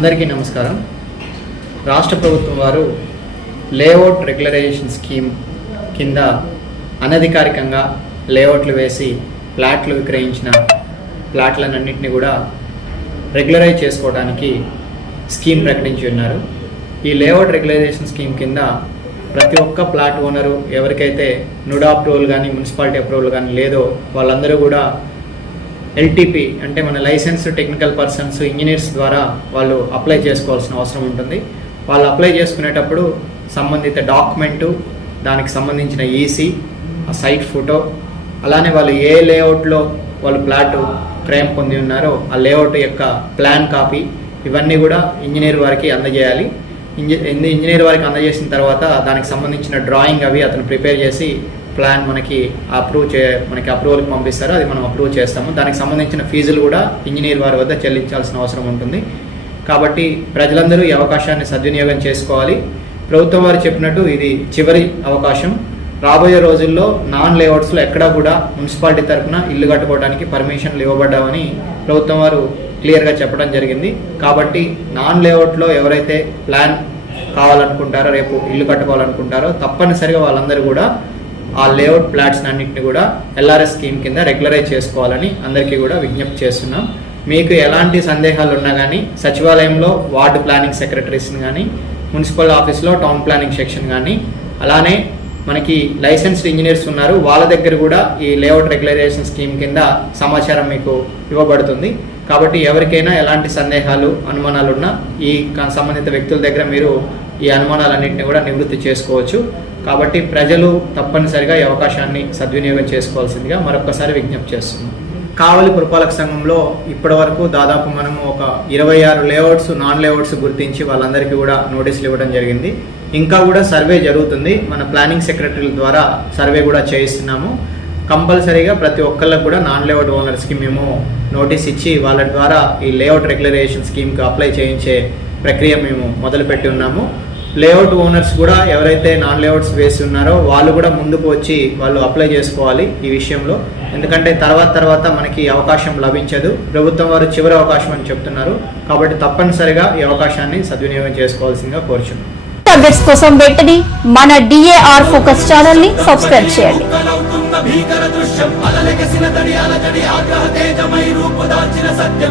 అందరికీ నమస్కారం. రాష్ట్ర ప్రభుత్వం వారు లేఅవుట్ రెగ్యులరైజేషన్ స్కీమ్ కింద అనధికారికంగా లేఅవుట్లు వేసి ప్లాట్లు విక్రయించిన ప్లాట్లన్నింటినీ కూడా రెగ్యులరైజ్ చేసుకోవడానికి స్కీమ్ ప్రకటించి ఉన్నారు. ఈ లేఅవుట్ రెగ్యులరైజేషన్ స్కీమ్ కింద ప్రతి ఒక్క ప్లాట్ ఓనరు ఎవరికైతే నుడా అప్రూవల్ కానీ మున్సిపాలిటీ అప్రూవల్ కానీ లేదో వాళ్ళందరూ కూడా ఎల్టీపీ అంటే మన లైసెన్స్ టెక్నికల్ పర్సన్స్ ఇంజనీర్స్ ద్వారా వాళ్ళు అప్లై చేసుకోవాల్సిన అవసరం ఉంటుంది. వాళ్ళు అప్లై చేసుకునేటప్పుడు సంబంధిత డాక్యుమెంటు దానికి సంబంధించిన ఈసీ ఆ సైట్ ఫోటో అలానే వాళ్ళు ఏ లేఅవుట్లో వాళ్ళు ప్లాట్ క్రయం పొంది ఉన్నారో ఆ లేఅవుట్ యొక్క ప్లాన్ కాపీ ఇవన్నీ కూడా ఇంజనీర్ వారికి అందజేయాలి. ఇంజ ఇంజనీర్ వారికి అందజేసిన తర్వాత దానికి సంబంధించిన డ్రాయింగ్ అవి అతను ప్రిపేర్ చేసి ప్లాన్ మనకి అప్రూవ్ చే మనకి అప్రూవల్కి పంపిస్తారు అది మనం అప్రూవ్ చేస్తాము. దానికి సంబంధించిన ఫీజులు కూడా ఇంజనీర్ వారి వద్ద చెల్లించాల్సిన అవసరం ఉంటుంది. కాబట్టి ప్రజలందరూ ఈ అవకాశాన్ని సద్వినియోగం చేసుకోవాలి. ప్రభుత్వం వారు చెప్పినట్టు ఇది చివరి అవకాశం. రాబోయే రోజుల్లో నాన్ లేఅవుట్స్లో ఎక్కడా కూడా మున్సిపాలిటీ తరఫున ఇల్లు కట్టుకోవడానికి పర్మిషన్లు ఇవ్వబడ్డామని ప్రభుత్వం వారు క్లియర్గా చెప్పడం జరిగింది. కాబట్టి నాన్ లేఅవుట్లో ఎవరైతే ప్లాన్ కావాలనుకుంటారో రేపు ఇల్లు కట్టుకోవాలనుకుంటారో తప్పనిసరిగా వాళ్ళందరూ కూడా ఆ లేఅవుట్ ప్లాట్స్ అన్నింటిని కూడా ఎల్ఆర్ఎస్ స్కీమ్ కింద రెగ్యులరైజ్ చేసుకోవాలని అందరికీ కూడా విజ్ఞప్తి చేస్తున్నాం. మీకు ఎలాంటి సందేహాలు ఉన్నా కానీ సచివాలయంలో వార్డు ప్లానింగ్ సెక్రటరీస్ని కానీ మున్సిపల్ ఆఫీస్లో టౌన్ ప్లానింగ్ సెక్షన్ కానీ అలానే మనకి లైసెన్స్డ్ ఇంజనీర్స్ ఉన్నారు. వాళ్ళ దగ్గర కూడా ఈ లేఅవుట్ రెగ్యులరైజేషన్ స్కీమ్ కింద సమాచారం మీకు ఇవ్వబడుతుంది. కాబట్టి ఎవరికైనా ఎలాంటి సందేహాలు అనుమానాలు ఉన్నా ఈ సంబంధిత వ్యక్తుల దగ్గర మీరు ఈ అనుమానాలన్నింటినీ కూడా నివృత్తి చేసుకోవచ్చు. కాబట్టి ప్రజలు తప్పనిసరిగా ఈ అవకాశాన్ని సద్వినియోగం చేసుకోవాల్సిందిగా మరొకసారి విజ్ఞప్తి చేస్తున్నాం. కావలి పురపాలక సంఘంలో ఇప్పటివరకు దాదాపు మనము ఒక ఇరవై ఆరు లేఅవుట్స్ నాన్ లేఅవుట్స్ గుర్తించి వాళ్ళందరికీ కూడా నోటీసులు ఇవ్వడం జరిగింది. ఇంకా కూడా సర్వే జరుగుతుంది. మన ప్లానింగ్ సెక్రటరీల ద్వారా సర్వే కూడా చేయిస్తున్నాము. కంపల్సరీగా ప్రతి ఒక్కళ్ళకి కూడా నాన్ లేఅవుట్ ఓనర్స్కి మేము నోటీస్ ఇచ్చి వాళ్ళ ద్వారా ఈ లేఅవుట్ రెగ్యులరేషన్ స్కీమ్కి అప్లై చేయించే ప్రక్రియ మేము మొదలుపెట్టి ఉన్నాము. లేఅవుట్ ఓనర్స్ కూడా ఎవరైతే నాన్ లేఅవుట్స్ వేసి ఉన్నారో వాళ్ళు కూడా ముందుకు వచ్చి వాళ్ళు అప్లై చేసుకోవాలి ఈ విషయంలో. ఎందుకంటే తర్వాత తర్వాత మనకి అవకాశం లభించదు. ప్రభుత్వం వారు చివరి అవకాశం అని చెప్తున్నారు. కాబట్టి తప్పనిసరిగా ఈ అవకాశాన్ని సద్వినియోగం చేసుకోవాల్సిందిగా కోరుచున్నాం. అప్డేట్స్ కోసం వెంటనే మన డిఏఆర్ ఫోకస్ ఛానల్ని సబ్స్క్రైబ్ చేయండి. కలవుతున్న భీకర దృశ్యం అలలెగసిన తడి అలజడి ఆగ్రహ తేజమై రూపుదాల్చిన సత్యం.